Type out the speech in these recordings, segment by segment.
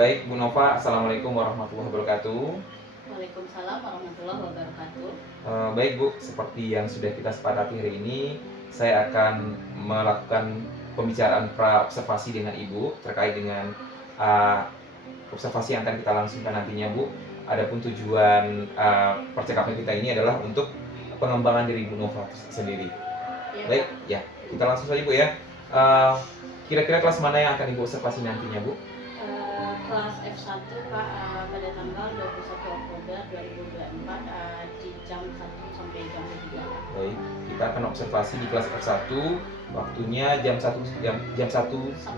Baik, Bu Nova, Assalamualaikum warahmatullahi wabarakatuh. Waalaikumsalam warahmatullahi wabarakatuh. Baik Bu, seperti yang sudah kita sepakati hari ini, saya akan melakukan pembicaraan pra-observasi dengan Ibu terkait dengan observasi yang akan kita langsungkan nantinya Bu. Adapun tujuan percakapan kita ini adalah untuk pengembangan diri Bu Nova sendiri. Ya, Baik, Pak. ya kita langsung saja Bu ya. Kira-kira kelas mana yang akan Ibu observasi nantinya Bu? Kelas F1 Pak, pada tanggal 21 Oktober 2024 di jam 1 sampai jam 3. Baik, kita akan observasi di kelas F1, waktunya jam 1 2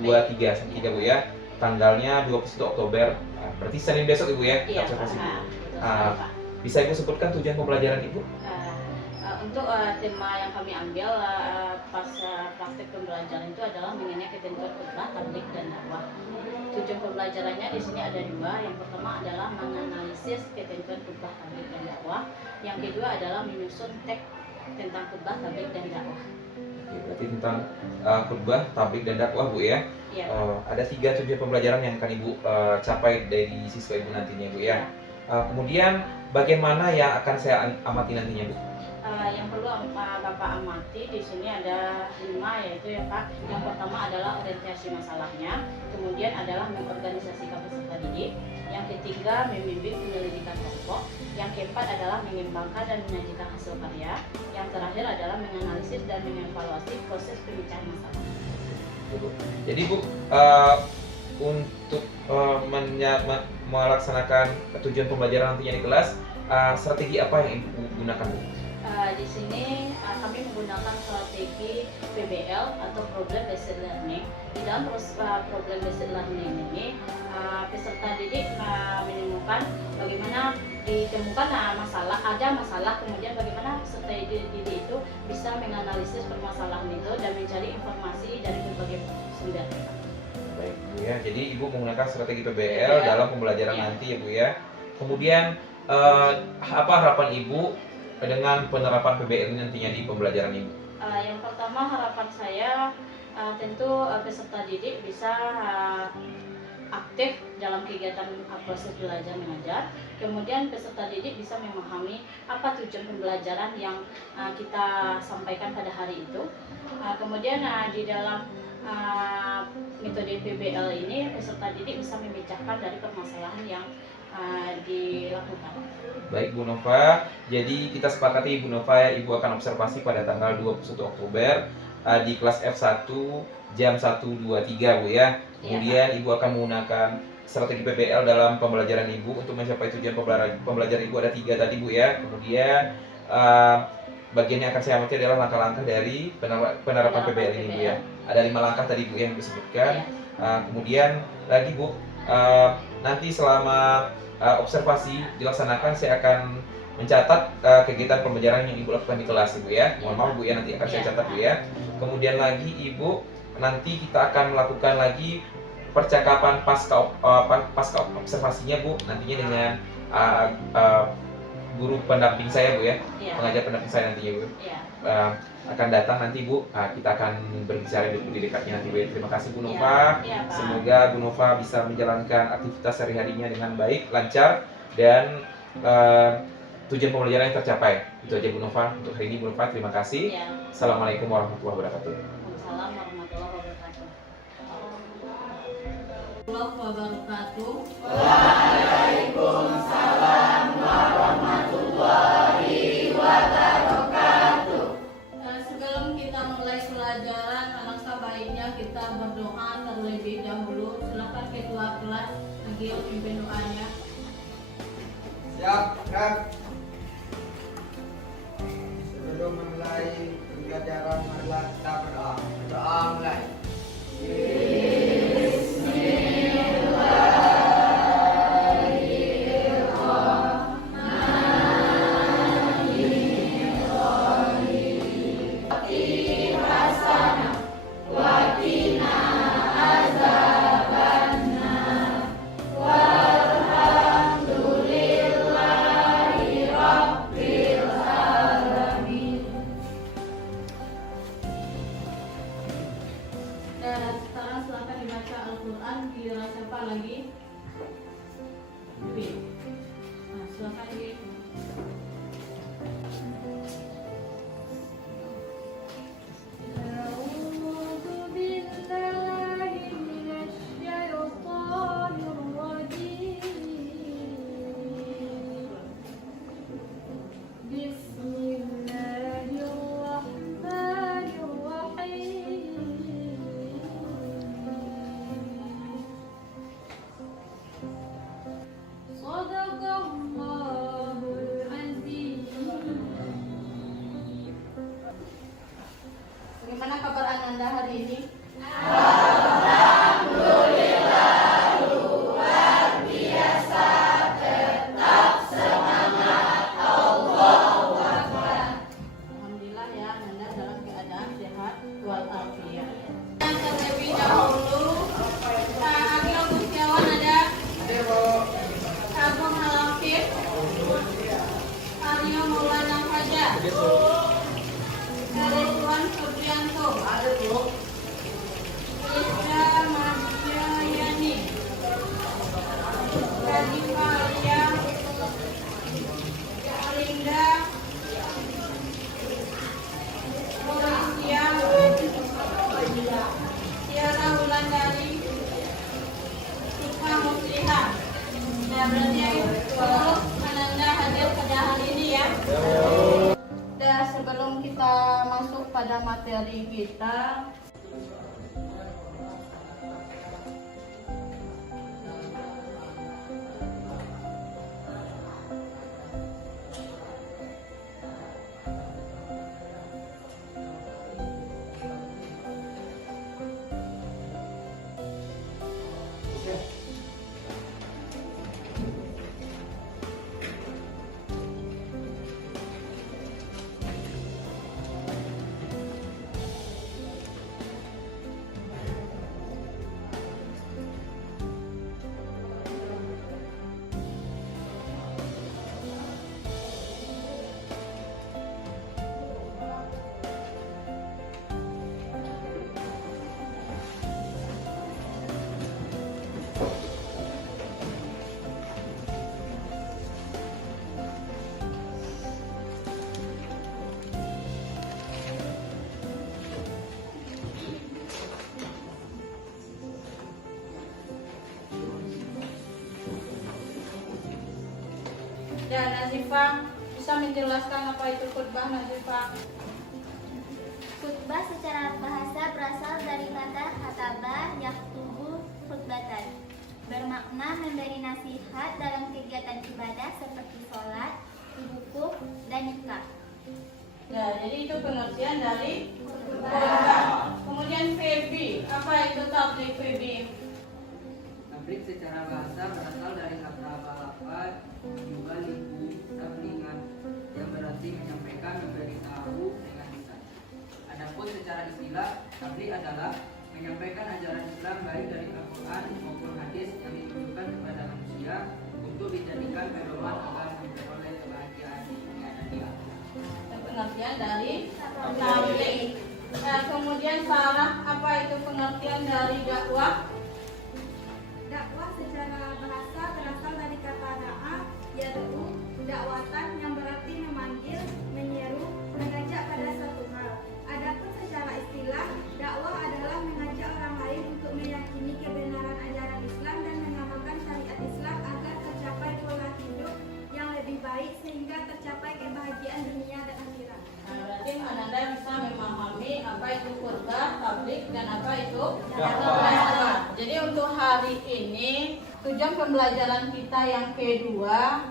3 sampai 3 Bu ya. Tanggalnya 21 Oktober. Berarti Senin besok Ibu ya, Iya, observasi Bu. Pak. Betul sekali, Pak. Bisa Ibu sebutkan tujuan pembelajaran Ibu? Untuk tema yang kami ambil pas praktek pembelajaran itu adalah mengenai ketentuan khutbah, tabligh, dan dakwah. Tujuan pembelajarannya di sini ada dua. Yang pertama adalah menganalisis ketentuan khutbah, tabligh, dan dakwah. Yang kedua adalah menyusun teks tentang khutbah, tabligh, dan dakwah. Oke, berarti tentang khutbah, tabligh, dan dakwah Bu ya. Iya. Ada 3 tujuan pembelajaran yang akan Ibu capai dari siswa Ibu nantinya Bu ya. Kemudian bagian mana yang akan saya amati nantinya Bu? Yang perlu Bapak amati di sini ada 5, yaitu ya Pak. Yang pertama adalah orientasi masalahnya, kemudian adalah mengorganisasikan peserta didik, yang ketiga membimbing penyelidikan kelompok, yang keempat adalah mengembangkan dan menyajikan hasil karya, yang terakhir adalah menganalisis dan mengevaluasi proses pemecahan masalah. Jadi Bu, untuk melaksanakan tujuan pembelajaran nantinya di kelas, strategi apa yang Ibu gunakan Bu? Di sini kami menggunakan strategi PBL atau Problem Based Learning. Di dalam Problem Based Learning ini, peserta didik menemukan bagaimana ditemukan ada masalah, kemudian bagaimana peserta didik itu bisa menganalisis permasalahan itu dan mencari informasi dari berbagai sumber. Baik Bu ya, jadi Ibu menggunakan strategi PBL dalam pembelajaran nanti ya Bu ya. Kemudian apa harapan Ibu dengan penerapan PBL ini nantinya di pembelajaran Ibu? Yang pertama, harapan saya tentu peserta didik bisa aktif dalam kegiatan proses belajar mengajar. Kemudian peserta didik bisa memahami apa tujuan pembelajaran yang kita sampaikan pada hari itu. Kemudian di dalam metode PBL ini peserta didik bisa memecahkan dari permasalahan yang dilakukan. Baik Bu Nova, jadi kita sepakati Bu Nova ya, Ibu akan observasi pada tanggal 21 Oktober di kelas F1 jam 1.23 Bu ya. Kemudian Ibu akan menggunakan strategi PBL dalam pembelajaran Ibu untuk mencapai tujuan pembelajaran Ibu ada 3 tadi Bu ya. Kemudian bagian yang akan saya amati adalah langkah-langkah dari penerapan PBL ini Bu ya. Ada 5 langkah tadi Bu yang disebutkan. Kemudian lagi Bu, nanti selama observasi dilaksanakan saya akan mencatat kegiatan pembelajaran yang Ibu lakukan di kelas Ibu ya. Mohon maaf Bu ya, nanti akan saya catat Bu ya. Kemudian lagi Ibu, nanti kita akan melakukan lagi percakapan pasca observasinya Bu, nantinya dengan guru pendamping saya Bu ya, pengajar pendamping saya nantinya Bu. Akan datang nanti Bu, kita akan berbicara lebih dekatnya nanti Bu. Terima kasih Bu Nova. Semoga Bu Nova bisa menjalankan aktivitas sehari-harinya dengan baik, lancar, dan tujuan pembelajaran yang tercapai. Itu aja Bu Nova untuk hari ini Bu Nova. Terima kasih. Assalamualaikum warahmatullahi wabarakatuh. Waalaikumsalam warahmatullahi wabarakatuh. Waalaikumsalam warahmatullahi wabarakatuh. Sebelum kita mulai pelajaran, alangkah baiknya kita berdoa terlebih dahulu. Silakan ketua kelas Agil pimpin doanya. Siap, Kak. Sebelum memulai pembelajaran, marilah kita berdoa. Berdoa mulai. Silakan Ibu. Bagaimana kabar Ananda hari ini? Alhamdulillah ya, Ananda dalam keadaan sehat walafiat. Dan terlebih dahulu, Agil Gustiawan ada, Agung Halafid, Aryo Maulana Fajar, Tuan Suprianto, Isra Majiayani, Radika Alia, Linda, Malaysia, Tiara Wulandari, Sukma Musliha. Nah, berarti seluruh Ananda hadir pada hari ini ya. Dan sebelum kita masuk pada materi kita, dan Nazifah bisa menjelaskan apa itu khutbah, Nazifah? Khutbah secara bahasa berasal dari kata khataba yaktubu khutbatan, bermakna memberi nasihat dalam kegiatan ibadah seperti sholat, wukuf, dan nikah. Ya, jadi itu pengertian dari khutbah. Kemudian Febi, apa itu tabligh Febi? Tabligh secara bahasa berasal dari kata balafat juga liku tablingan yang berarti menyampaikan, memberitahu dengan lisan. Adapun secara istilah, tabligh adalah menyampaikan ajaran Islam baik dari Al-Quran maupun hadis yang ditujukan kepada manusia untuk dijadikan pedoman agar memperoleh kebahagiaan di dunia dan di akhirat. Pengertian dari tabligh. Nah, kemudian Sarah, apa itu pengertian dari dakwah? Dakwah secara bahasa berasal dari kata da'a, yaitu dakwatan yang berarti memanggil, menyeru, mengajak pada satu hal. Adapun secara istilah, dakwah adalah mengajak orang lain untuk meyakini kebenaran ajaran Islam dan mengamalkan syariat Islam agar tercapai pola hidup yang lebih baik sehingga tercapai kebahagiaan dunia dan akhirat. Nah, berarti Ananda bisa memahami apa itu khutbah, tabligh, dan apa itu dakwah. Jadi untuk hari ini tujuan pembelajaran kita yang kedua.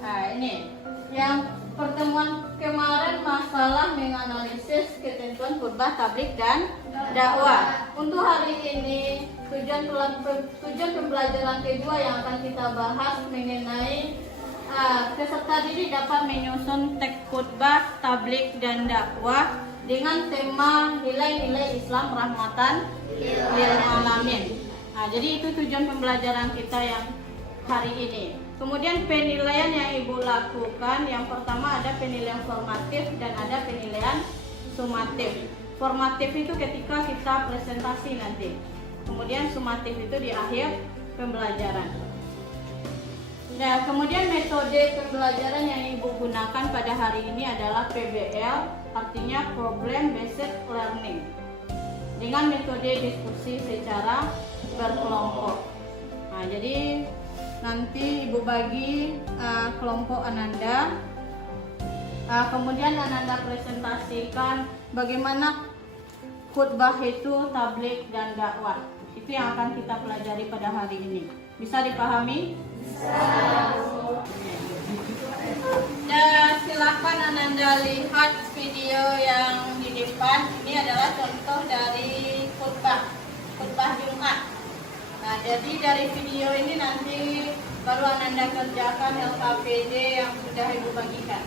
Nah, ini yang pertemuan kemarin masalah menganalisis ketentuan khutbah, tabligh, dan dakwah. Untuk hari ini tujuan pembelajaran kedua yang akan kita bahas mengenai peserta didik dapat menyusun teks khutbah, tabligh, dan dakwah dengan tema nilai-nilai Islam rahmatan lil alamin. Nah, jadi itu tujuan pembelajaran kita yang hari ini. Kemudian penilaian yang Ibu lakukan, yang pertama ada penilaian formatif dan ada penilaian sumatif. Formatif itu ketika kita presentasi nanti. Kemudian sumatif itu di akhir pembelajaran. Nah, kemudian metode pembelajaran yang Ibu gunakan pada hari ini adalah PBL, artinya Problem Based Learning, dengan metode diskusi secara berkelompok. Nah, jadi nanti Ibu bagi kelompok Ananda, kemudian Ananda presentasikan bagaimana khutbah itu, tabligh dan dakwah. Itu yang akan kita pelajari pada hari ini. Bisa dipahami? Dan silakan Ananda lihat video yang di depan. Ini adalah contoh dari khutbah Jumat. Nah, jadi dari video ini nanti baru Ananda kerjakan LKPD yang sudah Ibu bagikan.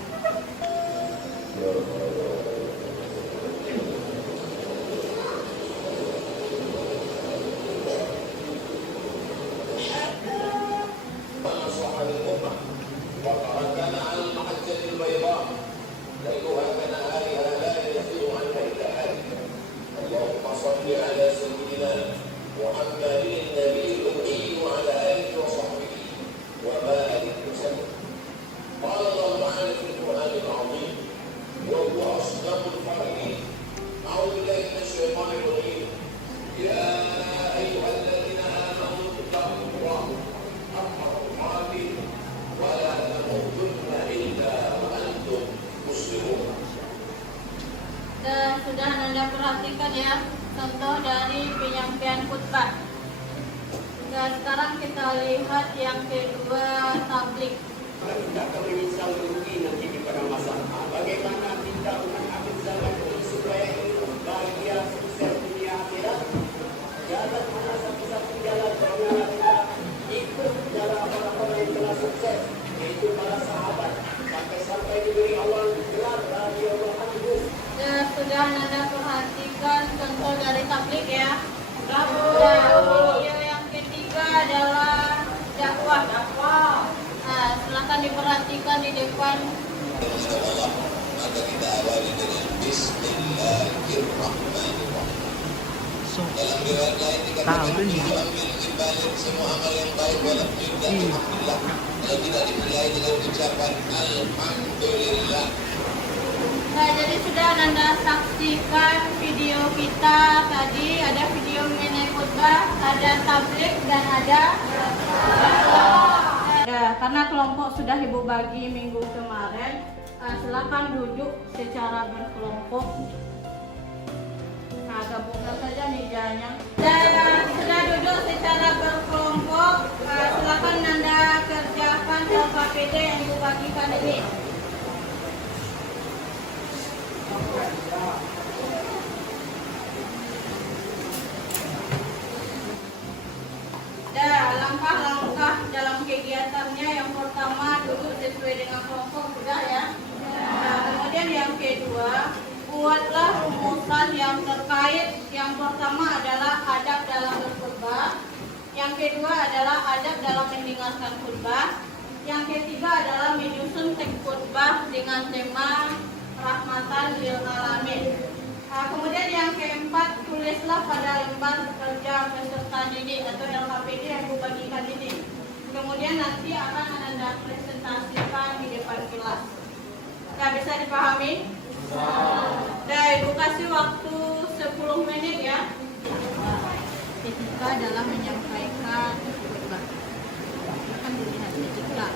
Dan sudah Anda perhatikan ya contoh dari penyampaian khutbah. Dan sekarang kita lihat yang kedua, tabligh. Tidak akan menyesal rugi nanti di pada masa. Bagaimana kita umat akhir zaman ini supaya hidup bahagia sukses dunia akhirat? Jalan mana satu-satu jalan bagaimana kita ikut jalan orang-orang yang telah sukses, yaitu para sahabat, sampai diberi Allah gelar radhiyallahu anhu. Dan sudah Anda perhatikan contoh dari tabligh ya. Video yang ketiga adalah dakwah. Nah, silakan diperhatikan di depan. Maka kita awali dengan Bismillahirrahmanirrahim. Dalam riwayat lain dikatakan ambil ibadah semua amal yang baik walau tidak alhamdulillah. Kalau tidak dimulai dengan ucapan alhamdulillah. Nah, jadi sudah Anda saksikan video kita tadi, ada video mengenai khutbah, ada tabligh dan ada ya, karena kelompok sudah Ibu bagi minggu kemarin, silakan duduk secara berkelompok. Nah, gabungkan saja mejanya. Dan sudah duduk secara berkelompok, silakan Anda kerjakan LKPD yang Ibu bagikan ini. Langkah-langkah dalam kegiatannya, yang pertama duduk sesuai dengan kelompok sudah ya. Nah, kemudian yang kedua, buatlah rumusan yang terkait. Yang pertama adalah adab dalam berkhutbah. Yang kedua adalah adab dalam mendengarkan khutbah. Yang ketiga adalah menyusun teks khutbah dengan tema rahmatan lil alamin. Kemudian yang keempat, tulislah pada lembar kerja peserta didik atau LKPD yang Ibu bagikan ini. Kemudian nanti akan Anda presentasikan di depan kelas. Nah, bisa dipahami? Nah, Ibu kasih waktu 10 menit ya. Etika dalam menyampaikan khutbah. Akan dilihat etika.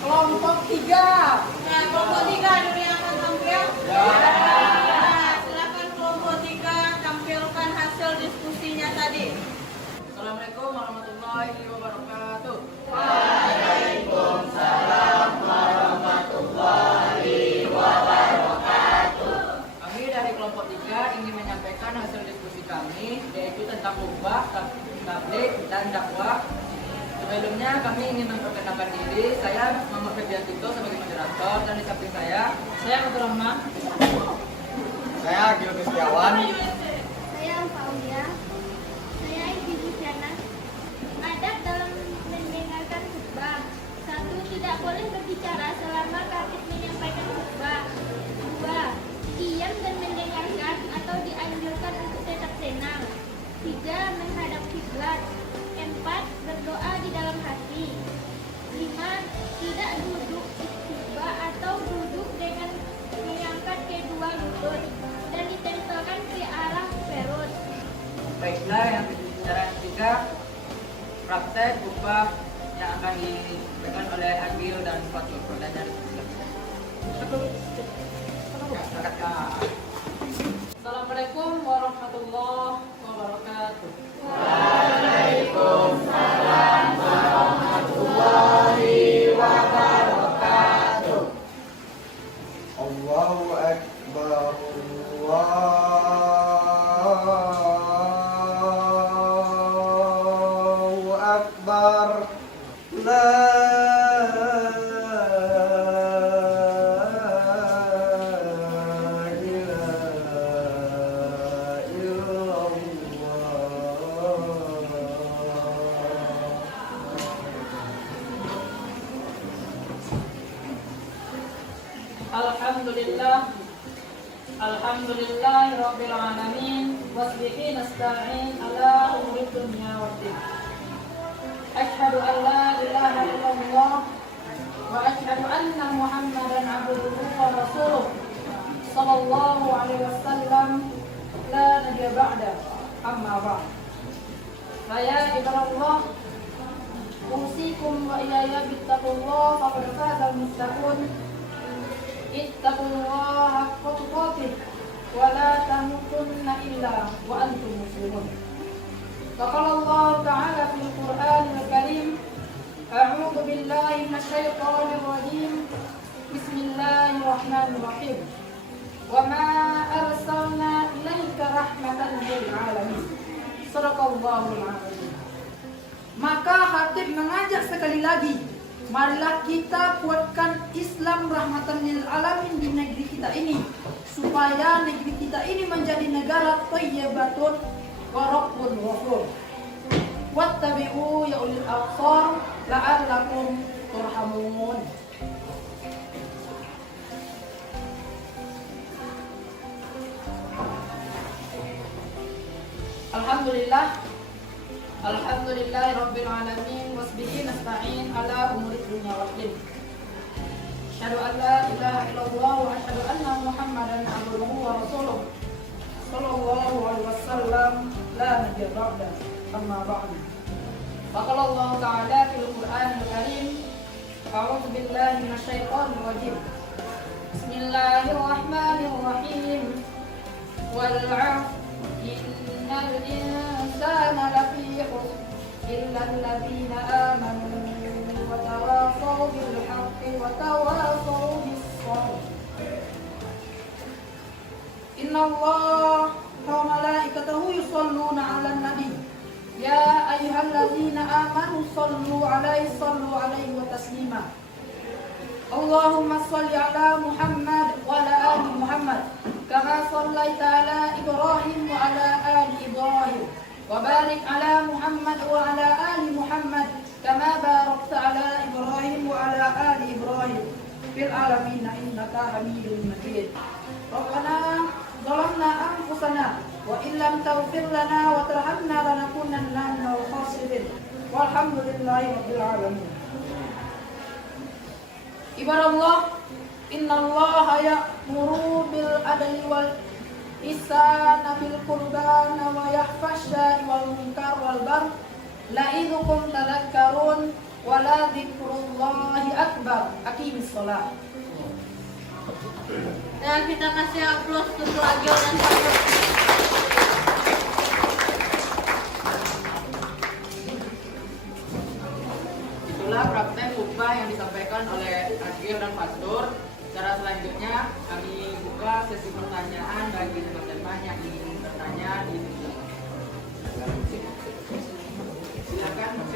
Kelompok 3. Nah, kelompok 3 dulu yang akan tampil. Nah, silakan kelompok 3 tampilkan hasil diskusinya tadi. Assalamualaikum warahmatullahi wabarakatuh. Waalaikumsalam warahmatullahi wabarakatuh. Kami dari kelompok 3 ingin menyampaikan hasil diskusi kami, yaitu tentang khutbah, tabligh dan dakwah. Sebelumnya kami ingin memperkenalkan diri. Saya Muhammad Febrian Tito sebagai moderator, dan di samping saya Abdul Rahman. saya Gil Gustiawan. Saya Aulia. Saya Ibu Luciana. Adab dalam mendengarkan khutbah. 1. Tidak boleh berbicara selama kakek menyampaikan khutbah. 2. Diam dan mendengarkan atau dianjurkan untuk tetap tenang. 3. Menghadap kiblat. 4. Berdoa di dalam hati. 5. Tidak duduk khutbah atau duduk dengan mengangkat kedua lutut dan ditempelkan ke arah perut. Baiklah, yang cara yang ketiga, praktek khutbah yang akan disampaikan oleh Agil dan Fatul. Dan dari Assalamualaikum warahmatullahi wabarakatuh. Allahu Akbar, Allahu Akbar, la ilaha illallah. Alhamdulillah Rabbil Alamin wasbihi nasta'in ala umuri dunya waddin. Ashhadu an la ilaha illallah wa ashhadu anna Muhammadan abduhu wa rasuluh sallallahu alaihi wasallam la nabiyya ba'da amma ba'd. Saya ibaratullah usikum wa iyaya bittaqullah faqad faza al-muttaqun. Ittaqullaha haqqa tuqatih wa la tamutunna illa wa antum muslimun. Qala Allah Ta'ala fil Qur'anil Karim, a'udzu billahi minasyaitonir rajim. Bismillahirrahmanirrahim. Wa ma arsalna ilaika rahmatan lil alamin. Shadaqallahul azim. Maka Khatib mengajak sekali lagi, marilah kita kuatkan Islam rahmatan lil alamin di negeri kita ini, supaya negeri kita ini menjadi negara thayyibatun wa rabbun ghafur. Wattabi'u ya ulil absar la'allakum turhamun. Alhamdulillahi Rabbil Alamin wasbihi nasta'in ala umuri dunya waddin. Asyhadu an la ilaha illallah wa asyhadu anna Muhammadan abduhu wa rasuluh sallallahu alaihi wasallam la nabiyya ba'da amma ba'du. Qala Allah Ta'ala fil Qur'anil Karim, a'udzu billahi minasyaitonir rajim. Bismillahirrahmanirrahim. Wal 'asr innal insana lafi khusr illa alladhina amanu wa tawasaw bil haqqi wa tawasaw bis sabr. Inna Allah wa malaikatahu yusalluna 'alan nabi. Ya ayyuhalladzina amanu sallu 'alaihi wa taslima. Allahumma shalli 'ala Muhammad wa 'ala ali Muhammad kama shallaita 'ala Ibrahim wa 'ala ali Ibrahim wa barik 'ala Muhammad wa 'ala ali Muhammad kama barakta 'ala Ibrahim wa 'ala ali Ibrahim fil alamin innaka Hamidum Majid. Rabbana zalamna anfusana wa illam taghfir lana wa tarhamna lanakunanna minal khasirin. Walhamdulillahi rabbil alamin. Ibaratullah, innallaha ya'muru bil adli wal ihsani fil qurba wa yahfasy wal munkar wal baghi la'idzukum tadhakkarun wa la dzikrullahi akbar. Aqimis shalah. Dan kita kasih aplaus untuk Agil dan Fatul. itulah praktek khutbah yang disampaikan oleh Agil dan Pastor. Cara selanjutnya kami buka sesi pertanyaan bagi teman-teman yang ingin bertanya di sini. Silakan, Mas.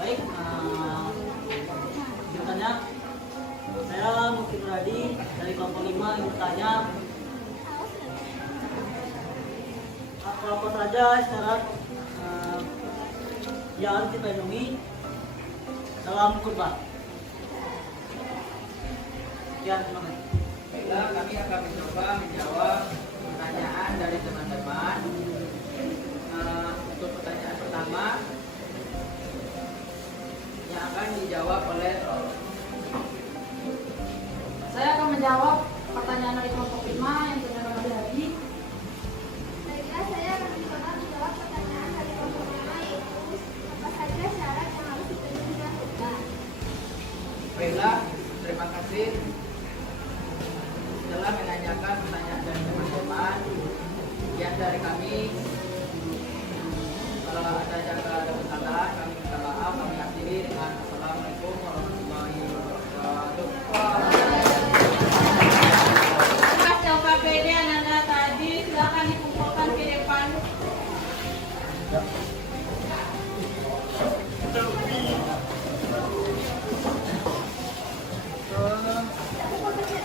Baik, bertanya ingin bertanya, apa saja syarat yang harus dipenuhi dalam khutbah? Sekian, terima kasih. Baiklah, kami akan mencoba menjawab pertanyaan dari teman-teman. Untuk pertanyaan pertama yang akan dijawab oleh Saya akan menjawab pertanyaan dari kelompok 5 yang ditanyakan oleh Hadi. Baiklah, saya akan mencoba menjawab pertanyaan dari kelompok 5 yaitu apa saja syarat yang harus dipenuhi dalam khutbah. Baiklah, terima kasih telah menanyakan pertanyaan dari teman-teman. Sekian dari kami. Kalau ada kesalahan, kami minta maaf. Kami akhiri dengan Assalamualaikum warahmatullahi wabarakatuh. Mas LKPD Anda tadi silakan dikumpulkan ke depan.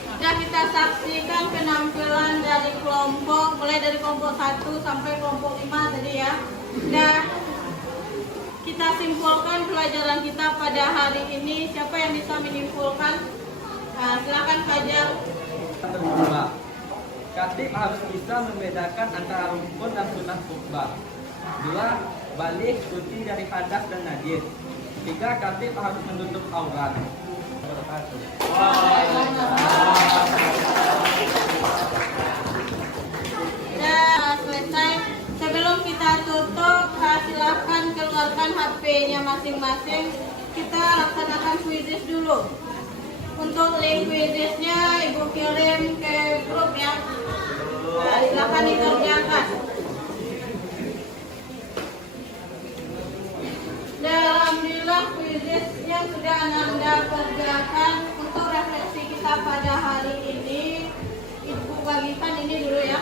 Sudah kita saksikan penampilan dari kelompok, mulai dari kelompok 1 sampai kelompok 5 tadi ya. Nah, kita simpulkan pelajaran kita pada hari ini. Siapa yang bisa menyimpulkan? Nah, silakan Fajar. Kedua, khatib harus bisa membedakan antara rukun dan sunnah khutbah. 2, balik suci dari hadas dan najis. 3, khatib harus menutup aurat. Sudah selesai. Sebelum kita tutup, silakan keluarkan HP-nya masing-masing. Kita laksanakan quizzes dulu. Untuk link quizzesnya Ibu kirim ke grup ya. Nah, silakan dikerjakan. Dan alhamdulillah quizzesnya sudah Anda kerjakan. Untuk refleksi kita pada hari ini, Ibu bagikan ini dulu ya.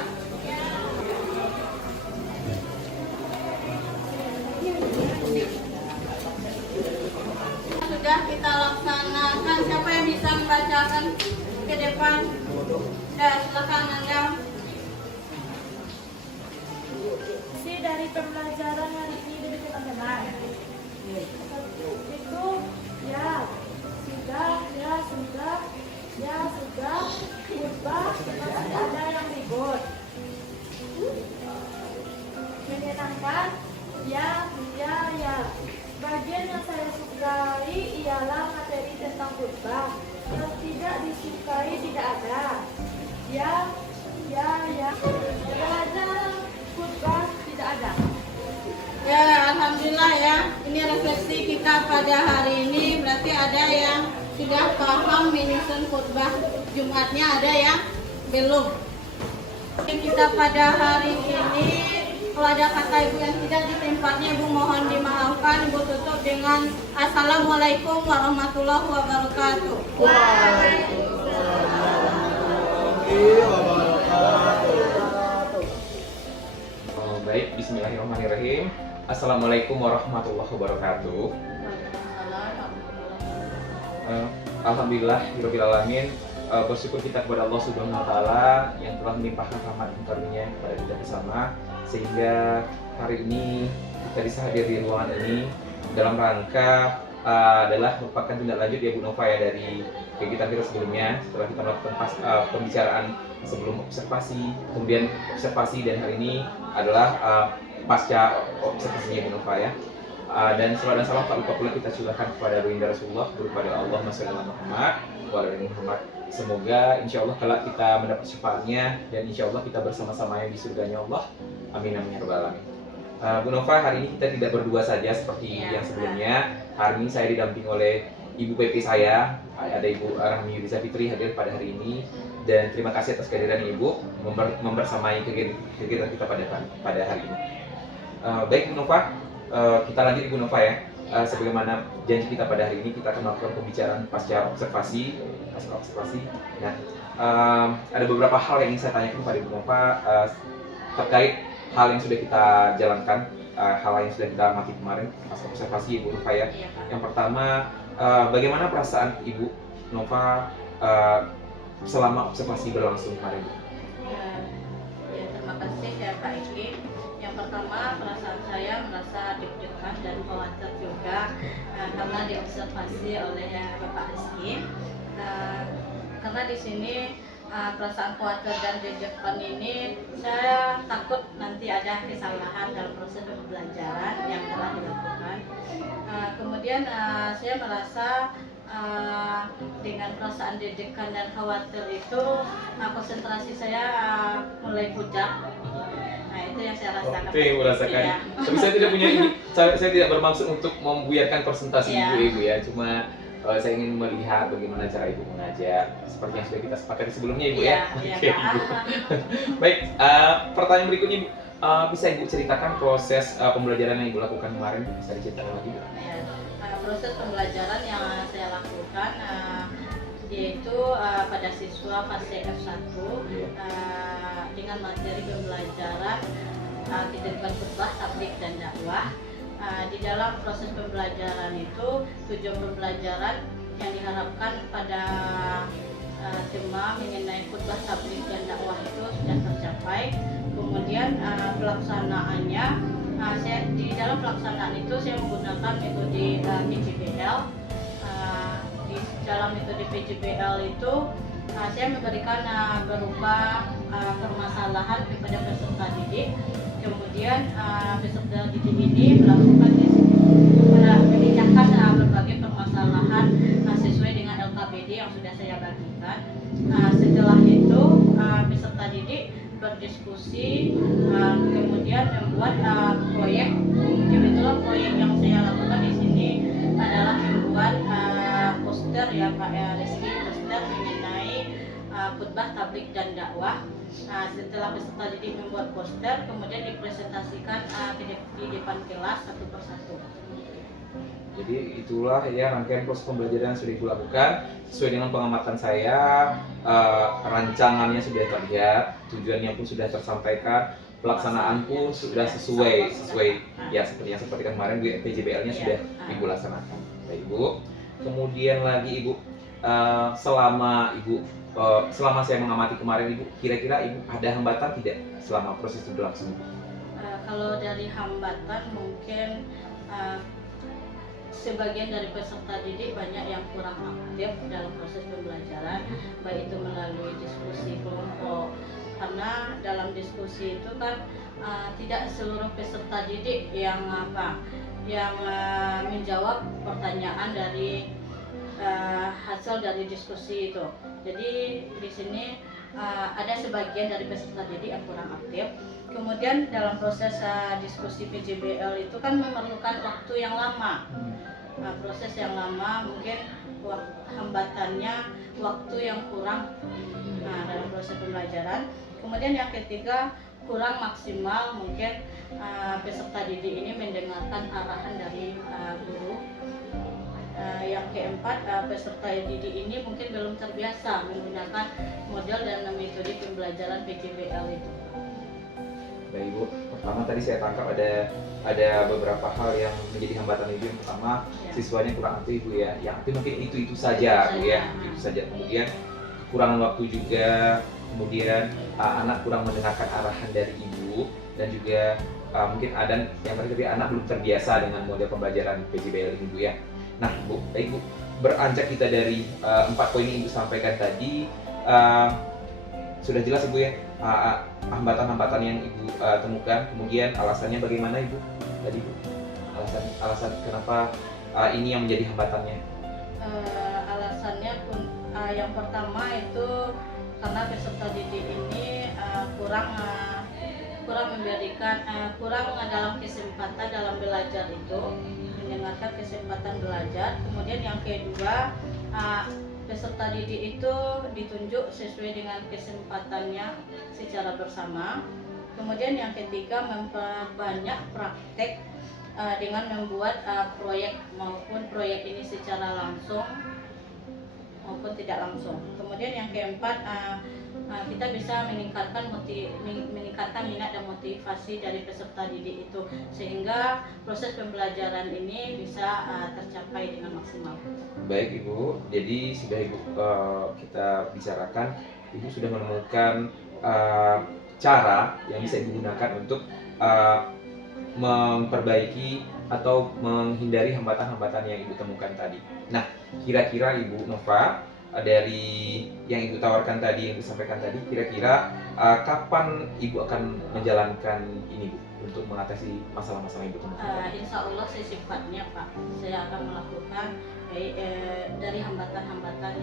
Sudah kita laksanakan. Siapa yang bisa membacakan ke depan? Dan silakan Anda. Isi dari pembelajaran hari ini dari teman-teman itu ya sudah khutbah masih ada yang ribut, menyenangkan ya. Bagian yang saya sukai ialah materi tentang khutbah. Yang tidak disukai tidak ada. Ya. Pelajaran khutbah tidak ada. Ya, alhamdulillah ya. Ini refleksi kita pada hari ini. Berarti ada yang sudah paham menyusun khutbah Jumatnya, ada yang belum. Kita pada hari ini, kalau ada kata Ibu yang tidak di tempatnya, Ibu mohon dimaafkan. Ibu tutup dengan Assalamualaikum warahmatullahi wabarakatuh. Baik, bismillahirrahmanirrahim. Assalamualaikum warahmatullahi wabarakatuh. Alhamdulillah, Rabbil Alamin. Bersyukur kita kepada Allah Subhanahu Wa Taala yang telah melimpahkan rahmat dan karunia kepada kita bersama, sehingga hari ini kita bisa hadir di ruangan ini dalam rangka adalah merupakan tindak lanjut ya Bu Nova ya dari kegiatan kita sebelumnya. Setelah kita melakukan pembicaraan sebelum observasi, kemudian observasi, dan hari ini adalah pasca observasinya Bu Nova ya. Dan salam dan salam tak lupa pula kita curahkan kepada baginda Rasulullah, kepada Allah Muhammad wa ala Muhammad. Semoga insya Allah kelak kita mendapat syafaatnya, dan insya Allah kita bersama-sama yang di surganya Allah. Amin amin ya rabbal alamin. Bu Nova, hari ini kita tidak berdua saja seperti yang sebelumnya. Hari ini saya didampingi oleh Ibu PP saya, ada Ibu Rahmi Yudhisa Fitri hadir pada hari ini. Dan terima kasih atas kehadiran Ibu membersamai kegiatan kita pada hari ini. Baik Bu Nova, kita lanjut Ibu Nova ya. Sebagaimana janji kita pada hari ini, kita akan melakukan pembicaraan pasca observasi. Nah, ada beberapa hal yang ingin saya tanyakan kepada Ibu Nova terkait hal yang sudah kita jalankan, hal yang sudah kita amati kemarin pasca observasi Ibu Nova ya. Yang pertama, bagaimana perasaan Ibu Nova selama observasi berlangsung kemarin? Ya, terima kasih ya Pak Iki. Yang pertama, perasaan saya merasa deg-degan dan khawatir juga karena diobservasi oleh Bapak Rizky. Karena di sini perasaan khawatir dan deg-degan ini, saya takut nanti ada kesalahan dalam proses pembelajaran yang telah dilakukan. Kemudian saya merasa dengan perasaan deg-degan dan khawatir itu konsentrasi saya mulai pudar. Nah, itu yang saya rasakan. Oke, merasakan. Ya. Tapi saya tidak punya ini, saya tidak bermaksud untuk membuyarkan presentasi ibu ya, cuma saya ingin melihat bagaimana cara ibu mengajar seperti yang sudah kita sepakati sebelumnya ibu ya. Oke, ibu. Baik, pertanyaan berikutnya ibu, bisa ibu ceritakan proses pembelajaran yang ibu lakukan kemarin? Bisa diceritakan lagi bu? Ya, proses pembelajaran yang saya lakukan yaitu pada siswa fase F1 dengan materi pembelajaran kehidupan khutbah, tabligh dan dakwah. Di dalam proses pembelajaran itu tujuan pembelajaran yang diharapkan pada tema mengenai khutbah, tabligh dan dakwah itu sudah tercapai. Kemudian pelaksanaannya, di dalam pelaksanaan itu saya menggunakan metode PJBL. Di dalam metode PJBL itu saya memberikan berupa permasalahan kepada peserta didik. Kemudian peserta didik ini melakukan memecahkan berbagai permasalahan sesuai dengan LKPD yang sudah saya bagikan. Setelah itu peserta didik berdiskusi, kemudian membuat proyek. Kebetulan proyek yang saya lakukan di sini adalah membuat poster ya Pak Rizky, poster mengenai khutbah, tabligh dan dakwah. Setelah peserta didik membuat poster, kemudian dipresentasikan di depan kelas satu persatu. Jadi itulah ya rangkaian proses pembelajaran yang sudah ibu lakukan sesuai dengan pengamatan saya. Rancangannya sudah terlihat, tujuannya pun sudah tersampaikan, pelaksanaan pun sudah sesuai ya seperti yang seperti kemarin PJBL-nya sudah ibu laksanakan. Baik ibu. Kemudian lagi ibu, selama saya mengamati kemarin ibu, kira-kira ibu ada hambatan tidak selama proses itu berlangsung? Kalau dari hambatan mungkin sebagian dari peserta didik banyak yang kurang aktif dalam proses pembelajaran, baik itu melalui diskusi kelompok. Karena dalam diskusi itu kan tidak seluruh peserta didik yang menjawab pertanyaan dari hasil dari diskusi itu. Jadi di sini ada sebagian dari peserta didik yang kurang aktif. Kemudian dalam proses diskusi PJBL itu kan memerlukan waktu yang lama. Proses yang lama mungkin hambatannya waktu yang kurang dalam proses pembelajaran. Kemudian yang ketiga, kurang maksimal mungkin peserta didik ini mendengarkan arahan dari guru. Yang keempat, peserta didik ini mungkin belum terbiasa menggunakan model dan metode pembelajaran PJBL itu. Baik ibu, pertama tadi saya tangkap ada beberapa hal yang menjadi hambatan ibu. Yang pertama, siswanya kurang aktif ibu ya. Yang aktif mungkin itu saja bu ya, itu saja. Kemudian kekurangan waktu juga, kemudian anak kurang mendengarkan arahan dari ibu, dan juga mungkin ada yang tadi anak belum terbiasa dengan model pembelajaran PJBL ini bu ya. Nah bu, baik bu, beranjak kita dari 4 poin yang ibu sampaikan tadi, sudah jelas ibu ya hambatan-hambatan yang ibu temukan. Kemudian alasannya bagaimana ibu tadi bu? Alasan kenapa ini yang menjadi hambatannya? Alasannya pun yang pertama itu karena peserta didik ini kurang memberikan dalam kesempatan dalam belajar itu, mendengarkan kesempatan belajar. Kemudian yang kedua, peserta didik itu ditunjuk sesuai dengan kesempatannya secara bersama. Kemudian yang ketiga, memperbanyak praktek dengan membuat proyek maupun proyek ini secara langsung maupun tidak langsung. Kemudian yang keempat, kita bisa meningkatkan minat dan motivasi dari peserta didik itu, sehingga proses pembelajaran ini bisa tercapai dengan maksimal. Baik Ibu, jadi sudah Ibu kita bicarakan, Ibu sudah menemukan cara yang bisa Ibu gunakan untuk memperbaiki atau menghindari hambatan-hambatan yang Ibu temukan tadi. Nah, kira-kira Ibu Nova, dari yang Ibu tawarkan tadi, yang disampaikan tadi, kira-kira kapan Ibu akan menjalankan ini Bu, untuk mengatasi masalah-masalah yang Ibu temukan? Insya Allah secepatnya Pak, saya akan melakukan dari hambatan-hambatan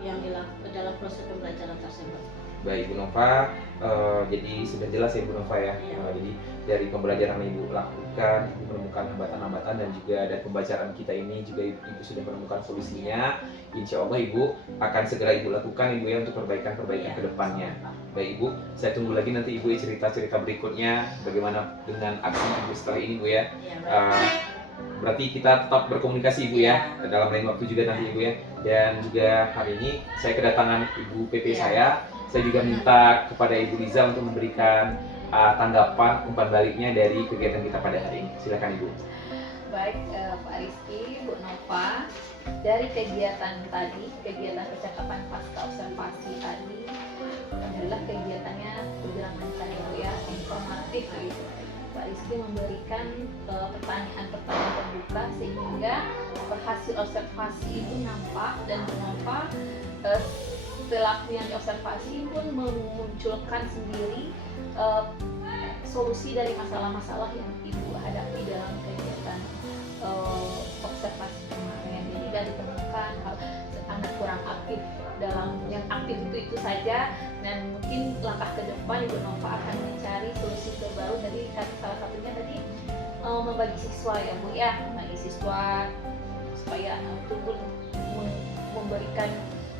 yang dilakukan dalam proses pembelajaran tersebut. Baik Ibu Nova, jadi sudah jelas ya Ibu Nova ya. Jadi dari pembelajaran yang Ibu lakukan, Ibu menemukan hambatan-hambatan, dan juga dari pembacaan kita ini juga Ibu sudah menemukan solusinya. Insya Allah Ibu akan segera Ibu lakukan Ibu ya untuk perbaikan-perbaikan ke depannya. Baik Ibu, saya tunggu lagi nanti Ibu cerita-cerita berikutnya bagaimana dengan aksi Ibu setelah ini Bu ya. Berarti kita tetap berkomunikasi Ibu ya, dalam lain waktu juga nanti Ibu ya. Dan juga hari ini saya kedatangan Ibu PP saya juga minta kepada Ibu Liza untuk memberikan tanggapan umpan baliknya dari kegiatan kita pada hari ini. Silakan Ibu. Baik Pak Rizky, Bu Nova, dari kegiatan tadi, kegiatan percakapan pasca observasi tadi, alhamdulillah kegiatannya berjalan lancar ya, informatif gitu. Pak Rizky memberikan pertanyaan-pertanyaan terbuka sehingga hasil observasi itu nampak, dan Bu Nova setelah yang diobservasi pun memunculkan sendiri solusi dari masalah-masalah yang Ibu hadapi dalam kegiatan observasi kemarin. Jadi tidak ditemukan anak kurang aktif dalam yang aktif itu saja, dan mungkin langkah ke depan Ibu Nova akan mencari solusi terbaru dari salah satunya tadi membagi siswa ya Bu ya, membagi siswa supaya tumbuh memberikan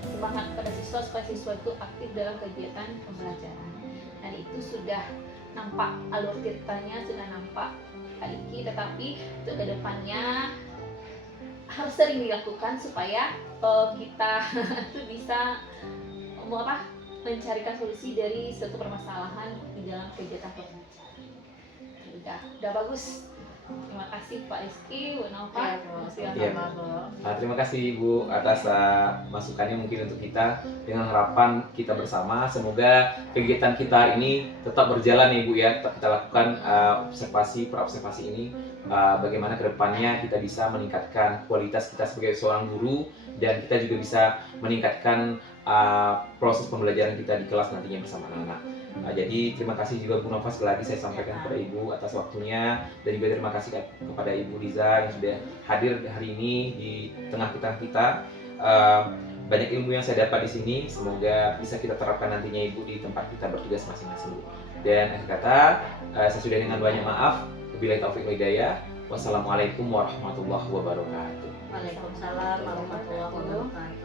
semangat pada siswa supaya siswa itu aktif dalam kegiatan pembelajaran. Dan itu sudah nampak alur ceritanya, sudah nampak Pak Diki, tetapi untuk kedepannya harus sering dilakukan supaya kita itu bisa mencarikan solusi dari suatu permasalahan di dalam kegiatan pembelajaran. Udah bagus. Terima kasih Pak Rizky, Bu Nova. Terima kasih Ibu atas masukannya mungkin untuk kita, dengan harapan kita bersama semoga kegiatan kita ini tetap berjalan ya Ibu ya. Kita lakukan observasi per observasi ini, bagaimana kedepannya kita bisa meningkatkan kualitas kita sebagai seorang guru, dan kita juga bisa meningkatkan proses pembelajaran kita di kelas nantinya bersama anak-anak. Jadi terima kasih juga Bu Nova, sekali lagi saya sampaikan kepada Ibu atas waktunya, dan juga terima kasih kepada Ibu Liza yang sudah hadir hari ini di tengah-tengah kita. Banyak ilmu yang saya dapat di sini, semoga bisa kita terapkan nantinya Ibu di tempat kita bertugas masing-masing. Dan akhir kata, saya sudah dengan banyak maaf. Wabillahi taufiq wal hidayah. Wassalamualaikum warahmatullahi wabarakatuh. Waalaikumsalam warahmatullahi wabarakatuh.